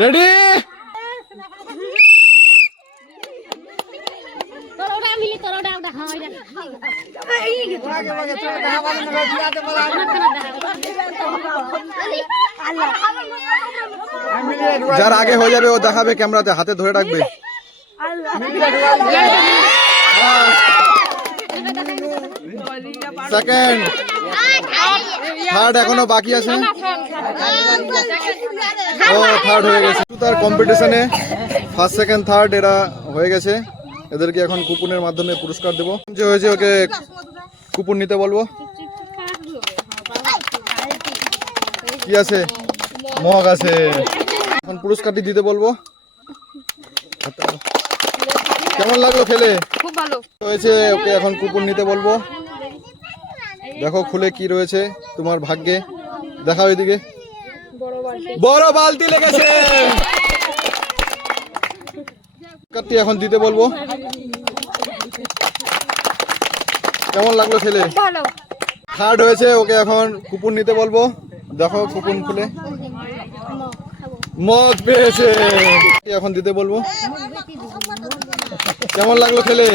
Ready যার আগে হয়ে যাবে ও দেখাবে ক্যামেরাতে, হাতে ধরে রাখবে। সেকেন্ড, থার্ড এখনো বাকি আছে। ও থার্ড হয়ে গেছে। তার কম্পিটিশনে ফার্স্ট সেকেন্ড থার্ড এরা হয়ে গেছে। এদেরকে এখন কুপনের মাধ্যমে পুরস্কার দেবো। যে হয়েছে ওকে কুপন নিতে বলবো। কি আছে? মগ আছে। এখন পুরস্কারটি দিতে বলবো। কেমন লাগলো খেলে? খুব ভালো হয়েছে। ওকে এখন কুপন নিতে বলবো। দেখো খুলে কি রয়েছে তোমার ভাগ্যে, দেখাও এদিকে। বড় বালতি লেগেছে। এখন দিতে বলবো। কেমন লাগলো খেলে? ভালো থার্ড হয়েছে। ওকে এখন কুপন নিতে বলবো। দেখো কুপন খুলে মগ পেয়েছে। এখন দিতে বলবো। কেমন লাগলো খেলে?